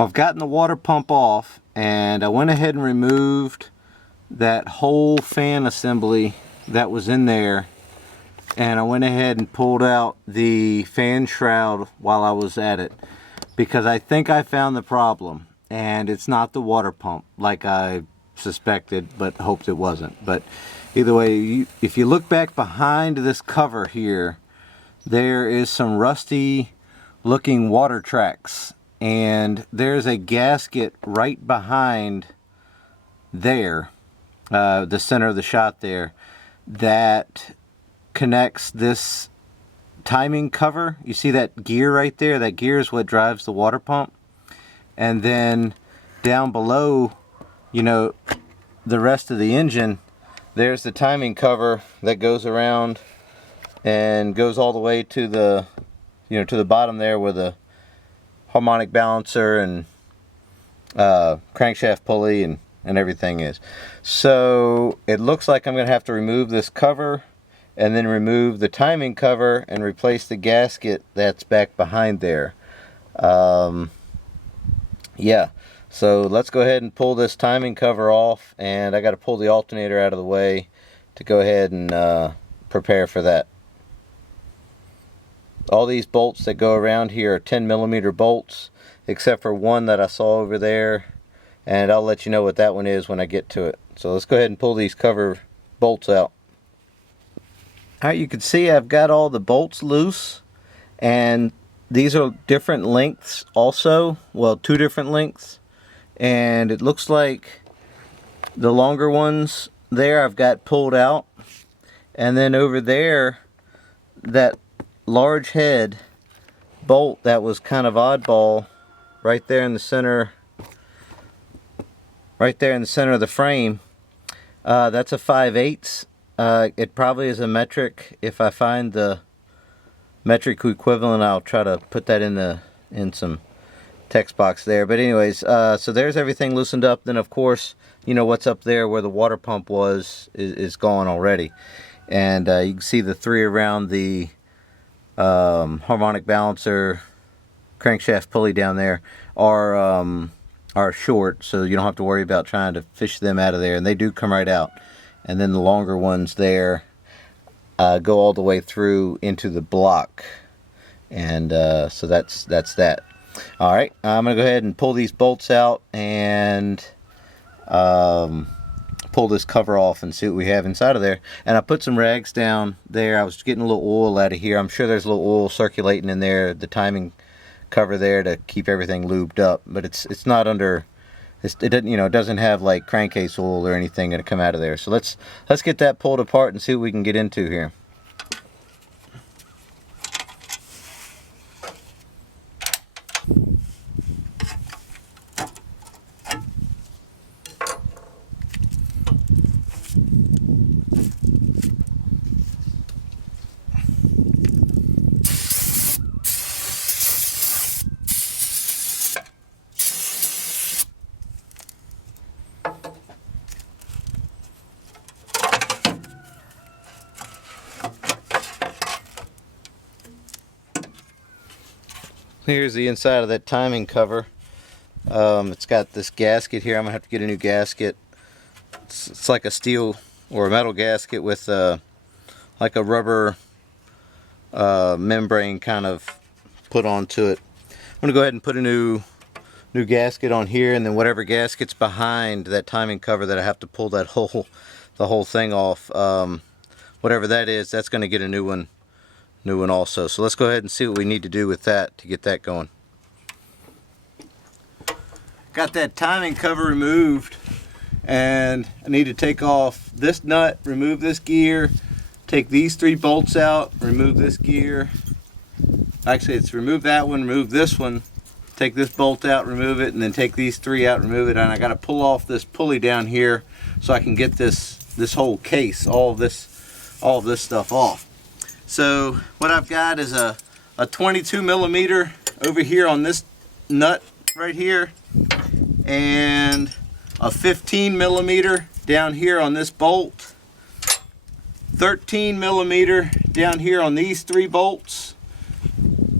Well, I've gotten the water pump off, and I went ahead and removed that whole fan assembly that was in there, and I went ahead and pulled out the fan shroud while I was at it, because I think I found the problem, and it's not the water pump like I suspected but hoped it wasn't. But either way, if you look back behind this cover here, there is some rusty looking water tracks, and there's a gasket right behind there, the center of the shot there, that connects this timing cover. You see that gear right there? That gear is what drives the water pump. And then down below, you know, the rest of the engine, there's the timing cover that goes around and goes all the way to the, you know, to the bottom there where the harmonic balancer and crankshaft pulley and everything is. So it looks like I'm going to have to remove this cover and then remove the timing cover and replace the gasket that's back behind there. Yeah, so let's go ahead and pull this timing cover off, and I got to pull the alternator out of the way to go ahead and prepare for that. All these bolts that go around here are 10mm bolts, except for one that I saw over there, and I'll let you know what that one is when I get to it. So let's go ahead and pull these cover bolts out. Alright, you can see I've got all the bolts loose, and these are different lengths also, well, 2 different lengths, and it looks like the longer ones there I've got pulled out, and then over there, that large head bolt that was kind of oddball right there in the center, of the frame, that's a 5/8. It probably is a metric. If I find the metric equivalent, I'll try to put that in some text box there. But anyways, so there's everything loosened up. Then of course, you know, what's up there where the water pump was is gone already, and you can see the 3 around the harmonic balancer, crankshaft pulley down there are short, so you don't have to worry about trying to fish them out of there, and they do come right out. And then the longer ones there go all the way through into the block, and so that's that. All right, I'm gonna go ahead and pull these bolts out and pull this cover off and see what we have inside of there. And I put some rags down there. I was getting a little oil out of here. I'm sure there's a little oil circulating in there, the timing cover there, to keep everything lubed up, but it's not under, it doesn't, you know, it doesn't have like crankcase oil or anything gonna come out of there. So let's get that pulled apart and see what we can get into here. Here's the inside of that timing cover. It's got this gasket here. I'm gonna have to get a new gasket. It's like a steel or a metal gasket with like a rubber membrane kind of put onto it. I'm gonna go ahead and put a new gasket on here, and then whatever gasket's behind that timing cover that I have to pull the whole thing off, whatever that is, that's gonna get a new one also. So let's go ahead and see what we need to do with that to get that going. Got that timing cover removed, and I need to take off this nut, remove this gear, take these 3 bolts out, remove this gear. Actually, it's remove that one, remove this one, take this bolt out, remove it, and then take these 3 out, remove it. And I got to pull off this pulley down here so I can get this whole case, all of this stuff off. So what I've got is a 22mm over here on this nut right here, and a 15mm down here on this bolt, 13mm down here on these 3 bolts,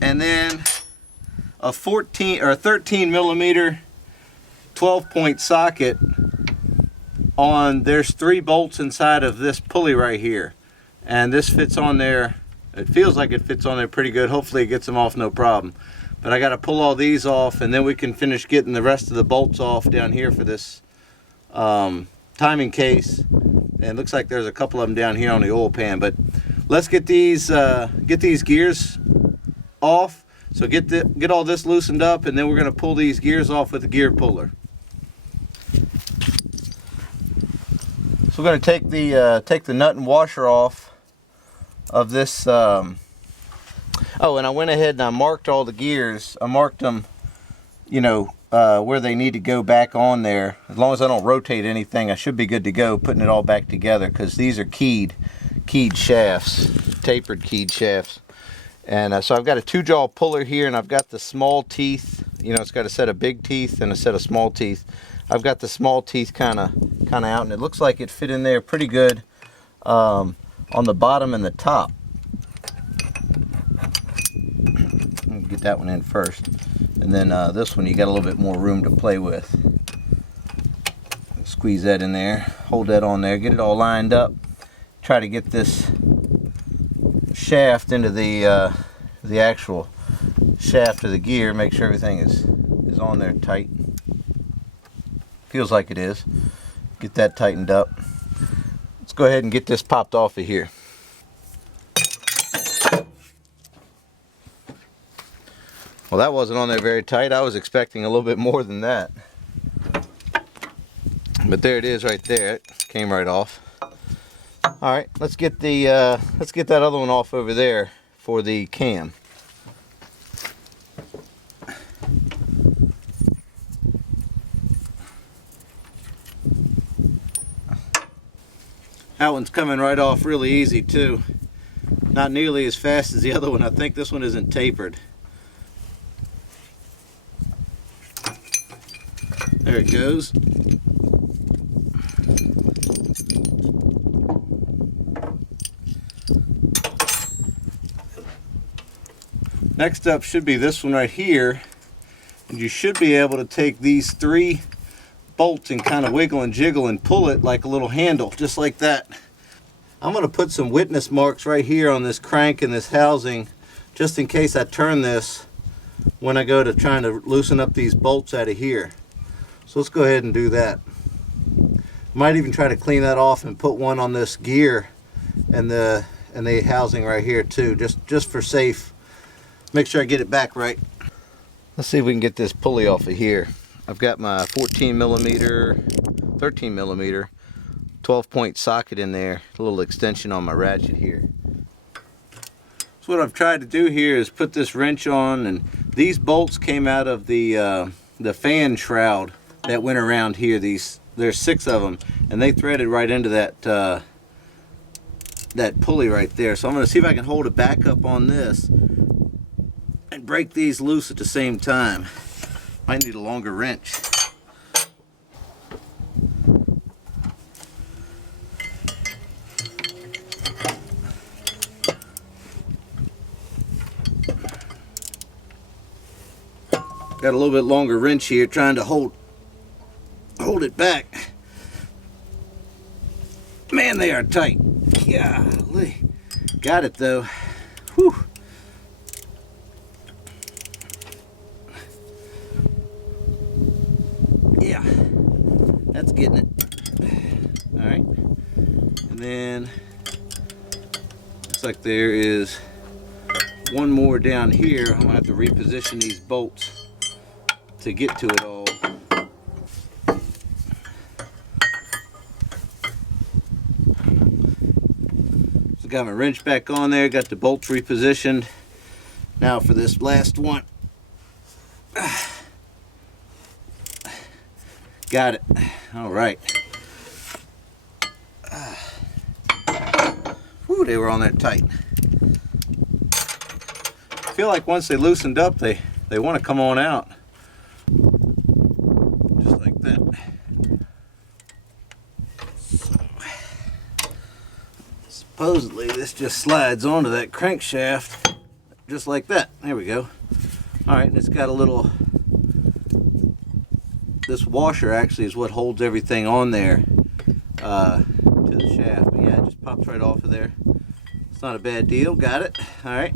and then a 14 or 13 millimeter 12-point socket on, there's 3 bolts inside of this pulley right here, and this fits on there. It feels like it fits on there pretty good. Hopefully it gets them off no problem. But I got to pull all these off, and then we can finish getting the rest of the bolts off down here for this timing case. And it looks like there's a couple of them down here on the oil pan. But let's get these gears off. So get all this loosened up, and then we're going to pull these gears off with the gear puller. So we're going to take the nut and washer off of this. Oh, and I went ahead and I marked all the gears. I marked them, you know, where they need to go back on there. As long as I don't rotate anything, I should be good to go putting it all back together, because these are keyed shafts, tapered keyed shafts. And so I've got a 2-jaw puller here, and I've got the small teeth. You know, it's got a set of big teeth and a set of small teeth. I've got the small teeth kind of out, and it looks like it fit in there pretty good on the bottom and the top. Get that one in first, and then this one you got a little bit more room to play with. Squeeze that in there, hold that on there, get it all lined up. Try to get this shaft into the actual shaft of the gear. Make sure everything is on there tight. Feels like it is. Get that tightened up. Let's go ahead and get this popped off of here. Well, that wasn't on there very tight. I was expecting a little bit more than that. But there it is right there. It came right off. All right, let's get that other one off over there for the cam. That one's coming right off really easy too. Not nearly as fast as the other one. I think this one isn't tapered. There it goes. Next up should be this one right here. And you should be able to take these 3 bolts and kind of wiggle and jiggle and pull it like a little handle, just like that. I'm going to put some witness marks right here on this crank and this housing, just in case I turn this when I go to trying to loosen up these bolts out of here. So let's go ahead and do that. Might even try to clean that off and put one on this gear and the housing right here too, just for safe. Make sure I get it back right. Let's see if we can get this pulley off of here. I've got my 14 millimeter, 13 millimeter 12-point socket in there, a little extension on my ratchet here. So what I've tried to do here is put this wrench on, and these bolts came out of the fan shroud that went around here. There's 6 of them, and they threaded right into that pulley right there. So I'm going to see if I can hold it back up on this and break these loose at the same time. Might need a longer wrench. Got a little bit longer wrench here, trying to hold it back. Man, they are tight. Golly. Got it though. Whew. Yeah, that's getting it. All right, and then looks like there is one more down here. I'm gonna have to reposition these bolts to get to it all. So got my wrench back on there, got the bolts repositioned. Now for this last one. Got it. All right. Whew, they were on there tight. I feel like once they loosened up, they want to come on out. Just like that. So, supposedly this just slides onto that crankshaft just like that. There we go. Alright, and it's got a little, this washer actually is what holds everything on there to the shaft. But yeah, it just pops right off of there. It's not a bad deal. Got it. Alright.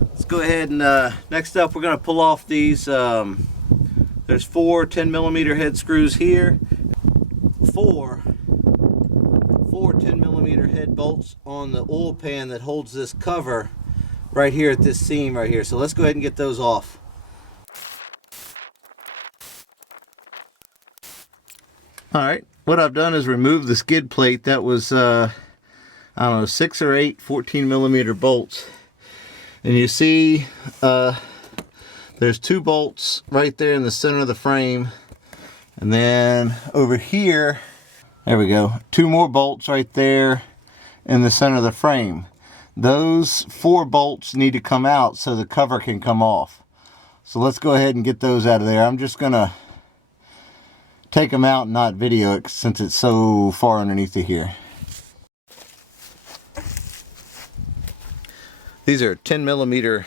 Let's go ahead and next up we're going to pull off these. There's 4 10mm head screws here. 4 10mm head bolts on the oil pan that holds this cover right here at this seam right here. So let's go ahead and get those off. Alright, what I've done is remove the skid plate. That was I don't know, 6 or 8 14mm bolts. And you see there's 2 bolts right there in the center of the frame. And then over here, there we go, 2 more bolts right there in the center of the frame. Those 4 bolts need to come out so the cover can come off. So let's go ahead and get those out of there. I'm just gonna take them out and not video it since it's so far underneath of here. These are 10mm.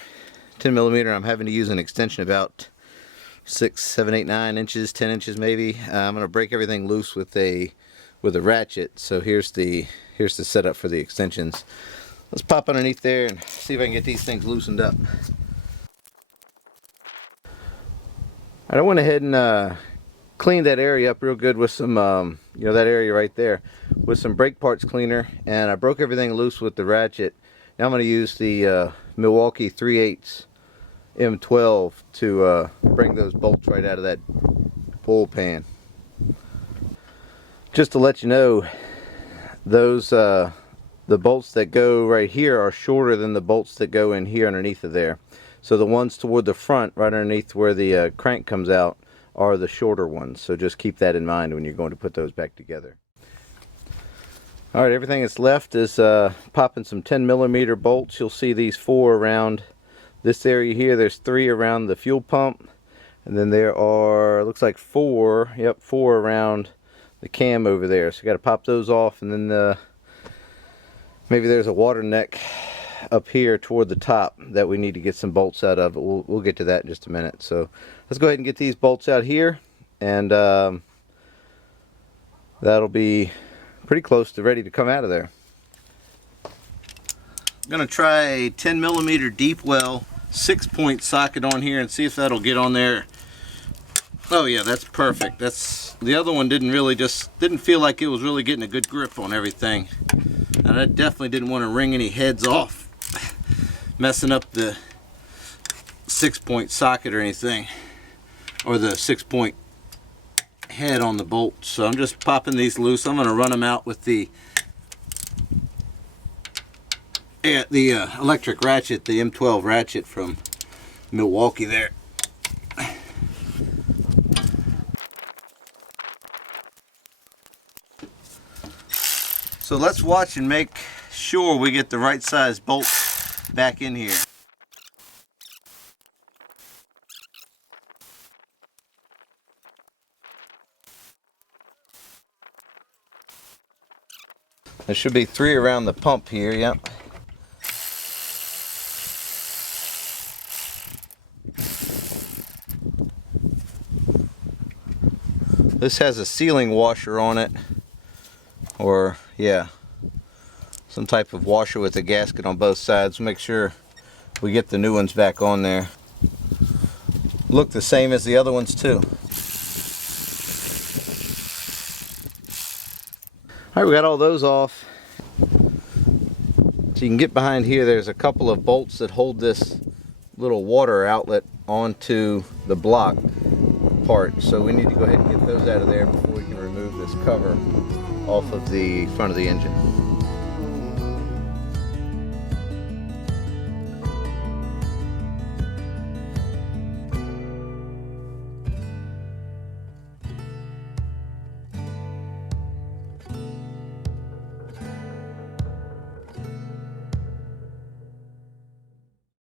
I'm having to use an extension about 6, 7, 8, 9 inches, 10 inches maybe. I'm going to break everything loose with a ratchet. So here's the setup for the extensions. Let's pop underneath there and see if I can get these things loosened up. I went ahead and cleaned that area up real good with some, you know, that area right there with some brake parts cleaner, and I broke everything loose with the ratchet. Now I'm going to use the Milwaukee 3/8 M12 to bring those bolts right out of that oil pan. Just to let you know, those the bolts that go right here are shorter than the bolts that go in here underneath of there. So the ones toward the front, right underneath where the crank comes out, are the shorter ones. So just keep that in mind when you're going to put those back together. Alright, everything that's left is popping some 10mm bolts. You'll see these 4 around this area here. There's 3 around the fuel pump, and then there are, looks like 4, yep, 4 around the cam over there. So you got to pop those off, and then maybe there's a water neck up here toward the top that we need to get some bolts out of. But we'll get to that in just a minute. So let's go ahead and get these bolts out here, and that'll be pretty close to ready to come out of there. I'm going to try a 10mm deep well 6-point socket on here and see if that'll get on there. Oh yeah, that's perfect. That's, the other one didn't feel like it was really getting a good grip on everything. And I definitely didn't want to wring any heads off, messing up the 6-point socket or anything, or the 6-point head on the bolt. So I'm just popping these loose. I'm going to run them out with the electric ratchet, the M12 ratchet from Milwaukee there. So let's watch and make sure we get the right size bolt back in here. There should be 3 around the pump here, yep. This has a sealing washer on it, or yeah, some type of washer with a gasket on both sides. Make sure we get the new ones back on there. Look the same as the other ones too. Alright, we got all those off. So you can get behind here, there's a couple of bolts that hold this little water outlet onto the block part. So we need to go ahead and get those out of there before we can remove this cover off of the front of the engine.